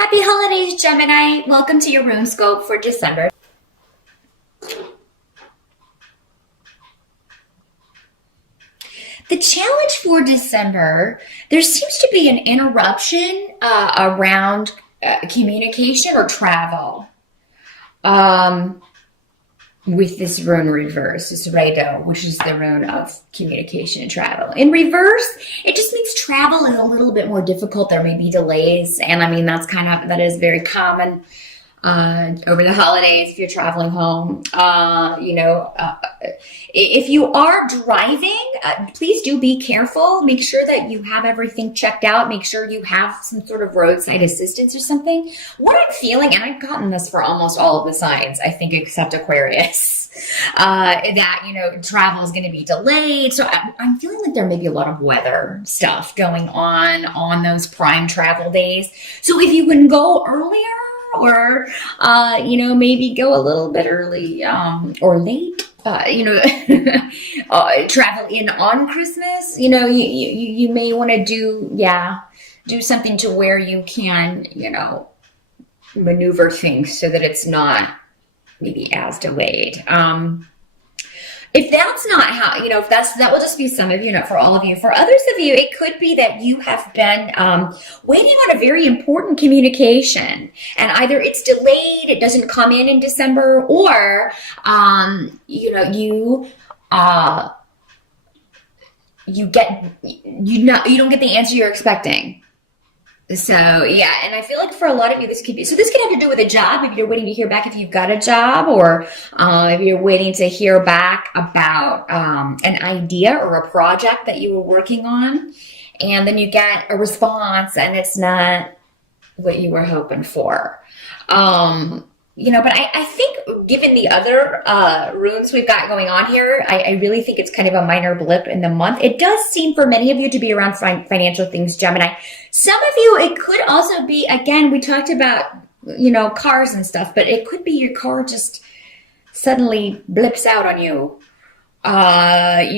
Happy holidays, Gemini. Welcome to your room scope for December. The challenge for December, there seems to be an interruption around communication or travel with this rune reverse, this Rado, which is the rune of communication and travel. In reverse, it just means travel is a little bit more difficult. There may be delays, and I mean that is very common over the holidays if you're traveling home. If you are driving, please do be careful. Make sure that you have everything checked out. Make sure you have some sort of roadside assistance or something. What I'm feeling, and I've gotten this for almost all of the signs, I think, except Aquarius, that, travel is going to be delayed. So I'm feeling like there may be a lot of weather stuff going on those prime travel days. So if you can go earlier, or maybe go a little bit early or late, travel in on Christmas, you may want to do something to where you can maneuver things so that it's not maybe as delayed. If that's not how, that will just be some of you, not for all of you. For others of you, it could be that you have been waiting on a very important communication, and either it's delayed, it doesn't come in December, or you don't get the answer you're expecting. So yeah, and I feel like for a lot of you, this could have to do with a job. If you're waiting to hear back if you've got a job, or if you're waiting to hear back about an idea or a project that you were working on, and then you get a response and it's not what you were hoping for. But I think given the other runes we've got going on here, I really think it's kind of a minor blip in the month. It does seem for many of you to be around financial things, Gemini. Some of you, it could also be, again, we talked about, cars and stuff, but it could be your car just suddenly blips out on you. But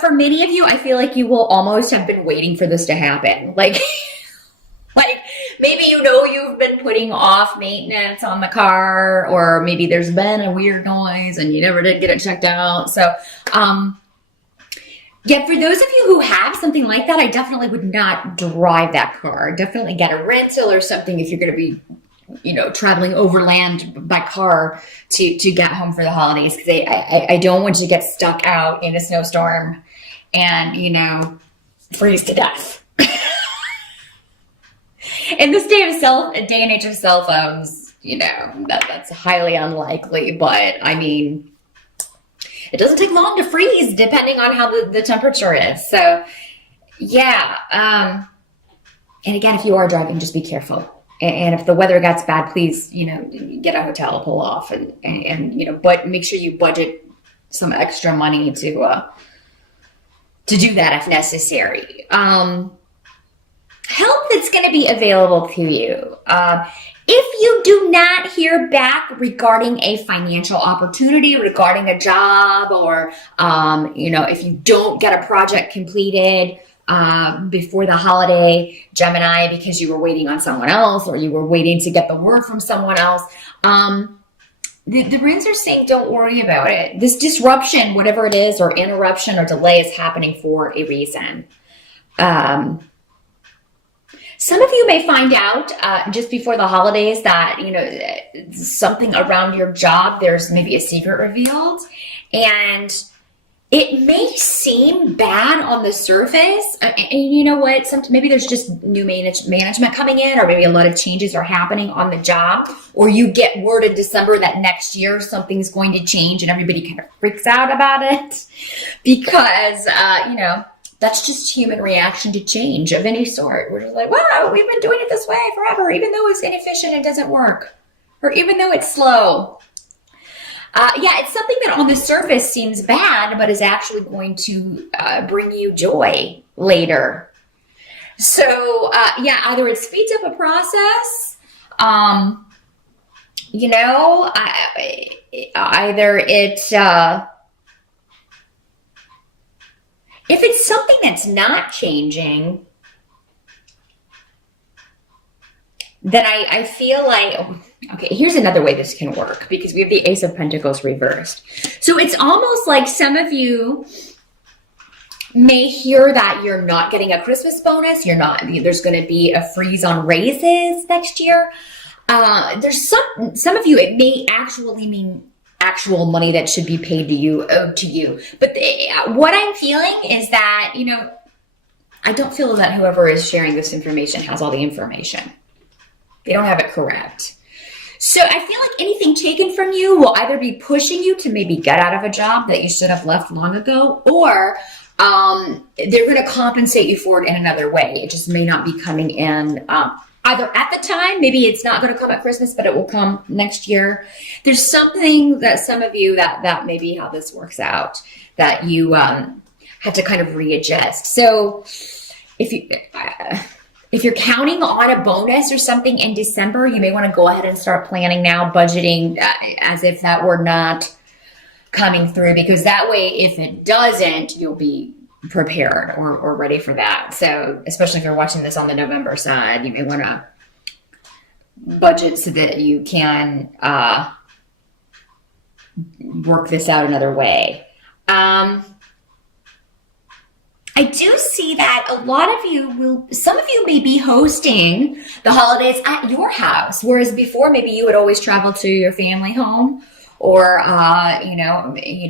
for many of you, I feel like you will almost have been waiting for this to happen. Like maybe you've been putting off maintenance on the car, or maybe there's been a weird noise and you never did get it checked out. So, for those of you who have something like that, I definitely would not drive that car. Definitely get a rental or something if you're going to be, traveling overland by car to get home for the holidays. Because I don't want you to get stuck out in a snowstorm and, freeze to death. In this day and age of cell phones, that's highly unlikely. But I mean, it doesn't take long to freeze depending on how the temperature is. So yeah. And again, if you are driving, just be careful. And if the weather gets bad, please, get a hotel, pull off, and but make sure you budget some extra money to do that if necessary. Help that's going to be available to you. If you do not hear back regarding a financial opportunity, regarding a job, or, if you don't get a project completed before the holiday, Gemini, because you were waiting on someone else, or you were waiting to get the word from someone else, the runes are saying don't worry about it. This disruption, whatever it is, or interruption or delay, is happening for a reason. Some of you may find out just before the holidays that, something around your job, there's maybe a secret revealed, and it may seem bad on the surface. And you know what? Maybe there's just new management coming in, or maybe a lot of changes are happening on the job, or you get word in December that next year something's going to change and everybody kind of freaks out about it because, that's just human reaction to change of any sort. We're just like, wow, we've been doing it this way forever, even though it's inefficient and doesn't work, or even though it's slow. It's something that on the surface seems bad, but is actually going to bring you joy later. So, either it speeds up a process, either it... If it's something that's not changing, then I feel like, okay, here's another way this can work because we have the Ace of Pentacles reversed. So it's almost like some of you may hear that you're not getting a Christmas bonus. There's going to be a freeze on raises next year. There's some of you, it may actually mean actual money that should be paid to you, owed to you. But what I'm feeling is that, I don't feel that whoever is sharing this information has all the information. They don't have it correct. So I feel like anything taken from you will either be pushing you to maybe get out of a job that you should have left long ago, or they're going to compensate you for it in another way. It just may not be coming in either at the time. Maybe it's not going to come at Christmas, but it will come next year. There's something that some of you that may be how this works out, that you have to kind of readjust. So if you're counting on a bonus or something in December, you may want to go ahead and start planning now, budgeting as if that were not coming through, because that way, if it doesn't, you'll be prepared or ready for that. So especially if you're watching this on the November side, you may want to budget so that you can work this out another way. I do see that a lot of you some of you may be hosting the holidays at your house, whereas before maybe you would always travel to your family home, or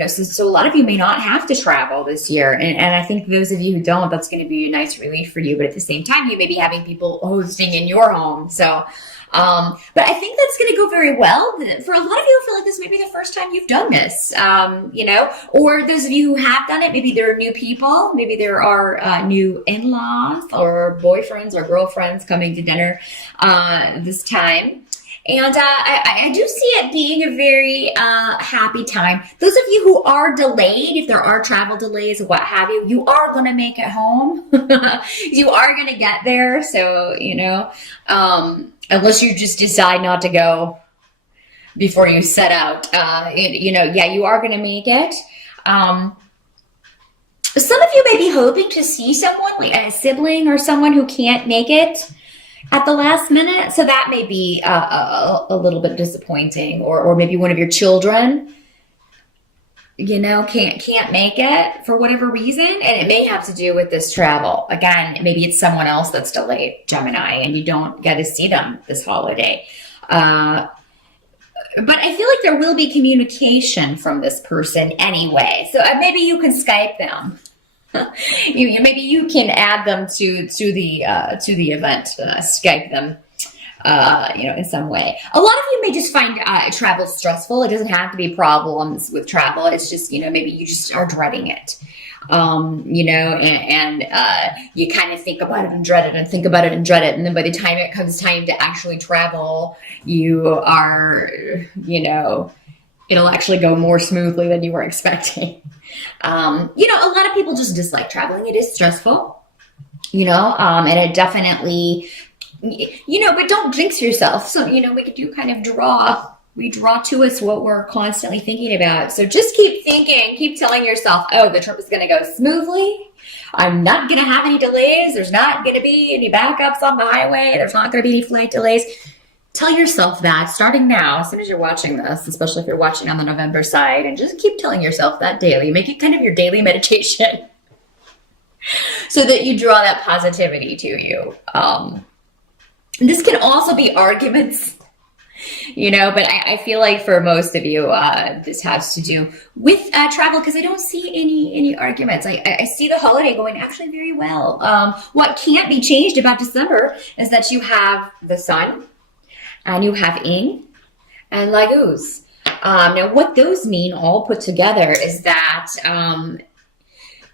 so a lot of you may not have to travel this year, and I think those of you who don't, that's going to be a nice relief for you. But at the same time, you may be having people hosting in your home, so. But I think that's going to go very well. For a lot of you, I feel like this may be the first time you've done this, or those of you who have done it, maybe there are new people, maybe there are new in-laws or boyfriends or girlfriends coming to dinner this time. And I do see it being a very happy time. Those of you who are delayed, if there are travel delays or what have you, you are going to make it home. You are going to get there. So, unless you just decide not to go before you set out, you are going to make it. Some of you may be hoping to see someone, like a sibling or someone who can't make it at the last minute. So that may be a little bit disappointing, or maybe one of your children, can't make it for whatever reason. And it may have to do with this travel. Again, maybe it's someone else that's delayed, Gemini, and you don't get to see them this holiday. But I feel like there will be communication from this person anyway. So maybe you can Skype them. Maybe you can add them to the event, Skype them, in some way. A lot of you may just find travel stressful. It doesn't have to be problems with travel. It's just, maybe you just are dreading it, and you kind of think about it and dread it and think about it and dread it. And then by the time it comes time to actually travel, you are, it'll actually go more smoothly than you were expecting. A lot of people just dislike traveling. It is stressful, and it definitely, but don't jinx yourself. So, we could do kind of we draw to us what we're constantly thinking about. So just keep thinking, keep telling yourself, oh, the trip is going to go smoothly. I'm not going to have any delays. There's not going to be any backups on the highway. There's not going to be any flight delays. Tell yourself that starting now, as soon as you're watching this, especially if you're watching on the November side, and just keep telling yourself that daily. Make it kind of your daily meditation so that you draw that positivity to you. This can also be arguments, but I feel like for most of you, this has to do with travel, because I don't see any arguments. I see the holiday going actually very well. What can't be changed about December is that you have the sun, and you have Ing and Laguz. Now, what those mean all put together is that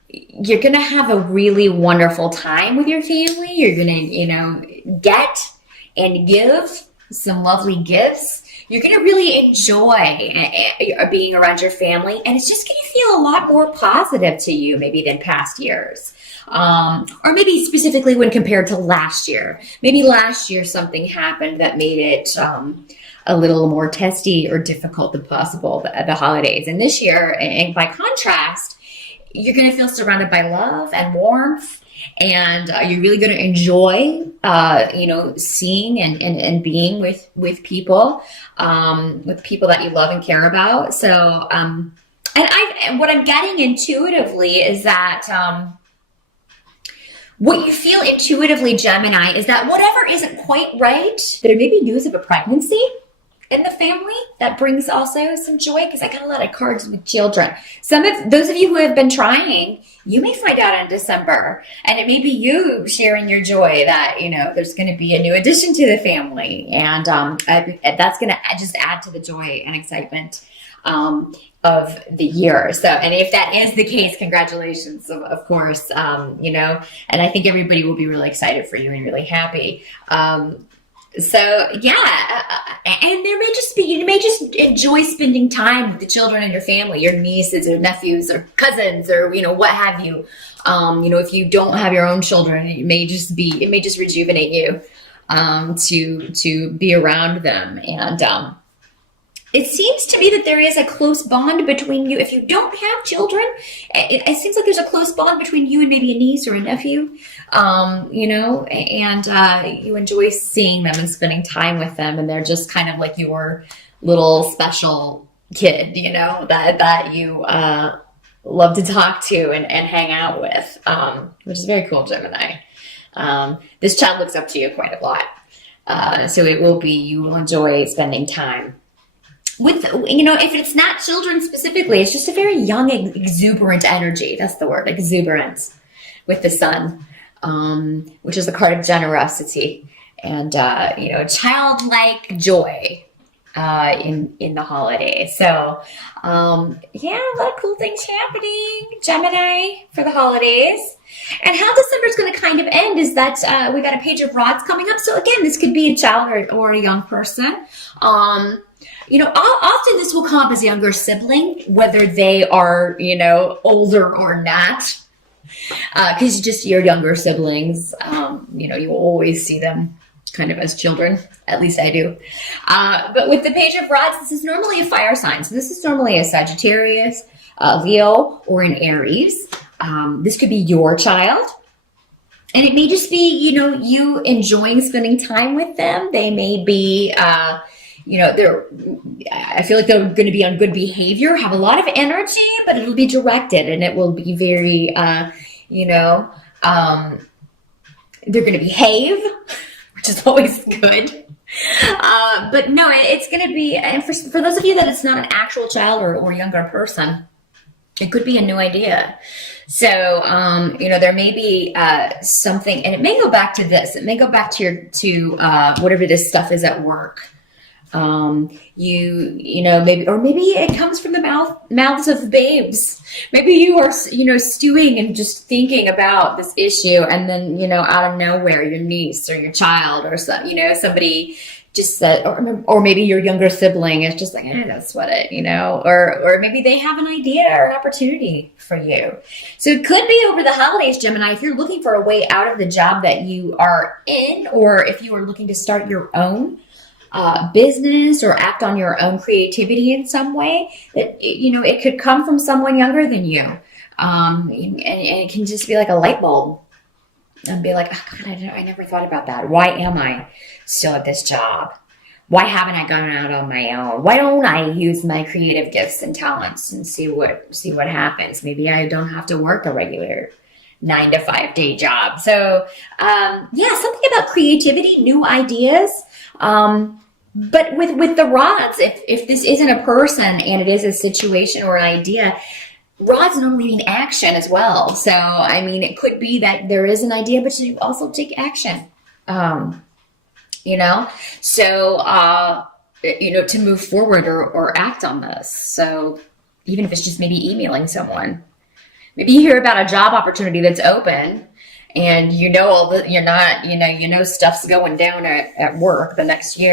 you're going to have a really wonderful time with your family. You're going to, get and give some lovely gifts. You're going to really enjoy being around your family, and it's just going to feel a lot more positive to you maybe than past years. Or maybe specifically when compared to last year. Maybe last year something happened that made it a little more testy or difficult than possible at the holidays. And this year, and by contrast, you're going to feel surrounded by love and warmth. and you're really going to enjoy, seeing and being with people that you love and care about. So, and what I'm getting intuitively is that, what you feel intuitively, Gemini, is that whatever isn't quite right, there may be news of a pregnancy in the family that brings also some joy, because I got a lot of cards with children. Some of those of you who have been trying, you may find out in December, and it may be you sharing your joy that, there's going to be a new addition to the family, and that's going to just add to the joy and excitement of the year. So, and if that is the case, congratulations, of course, and I think everybody will be really excited for you and really happy. So yeah, and there may just be, you may just enjoy spending time with the children in your family, your nieces or nephews or cousins or, what have you. If you don't have your own children, it may just rejuvenate you, to be around them. And, it seems to me that there is a close bond between you. If you don't have children, it seems like there's a close bond between you and maybe a niece or a nephew, and you enjoy seeing them and spending time with them. And they're just kind of like your little special kid, that you love to talk to and hang out with, which is very cool, Gemini. This child looks up to you quite a lot. So you will enjoy spending time with, if it's not children specifically, it's just a very young, exuberant energy. That's the word, exuberance, with the sun, which is the card of generosity and, childlike joy, in the holidays. So, a lot of cool things happening, Gemini, for the holidays. And how December is going to kind of end is that, we got a page of rods coming up. So again, this could be a child or a young person. Often this will come up as a younger sibling, whether they are, older or not, because just your younger siblings, you will always see them kind of as children. At least I do. But with the page of rods, this is normally a fire sign. So this is normally a Sagittarius, Leo, or an Aries. This could be your child. And it may just be, you enjoying spending time with them. They may be, I feel like they're going to be on good behavior, have a lot of energy, but it'll be directed and it will be very, they're going to behave, which is always good. But no, it's going to be, and for those of you that it's not an actual child or younger person, it could be a new idea. So, there may be something, and it may go back to this. It may go back to whatever this stuff is at work. Maybe it comes from the mouths of babes. Maybe you are, stewing and just thinking about this issue, and then, out of nowhere, your niece or your child or somebody just said, or maybe your younger sibling is just like, don't sweat it, or maybe they have an idea or an opportunity for you. So it could be over the holidays, Gemini, if you're looking for a way out of the job that you are in, or if you are looking to start your own business or act on your own creativity in some way, that, it could come from someone younger than you. And it can just be like a light bulb and be like, oh God, I never thought about that. Why am I still at this job? Why haven't I gone out on my own? Why don't I use my creative gifts and talents and see what happens? Maybe I don't have to work a regular 9-to-5 day job. So, something about creativity, new ideas. But with the rods, if this isn't a person and it is a situation or an idea, rods normally mean action as well. So, it could be that there is an idea, but you also take action, to move forward or act on this. So even if it's just maybe emailing someone, maybe you hear about a job opportunity that's open and stuff's going down at work the next year.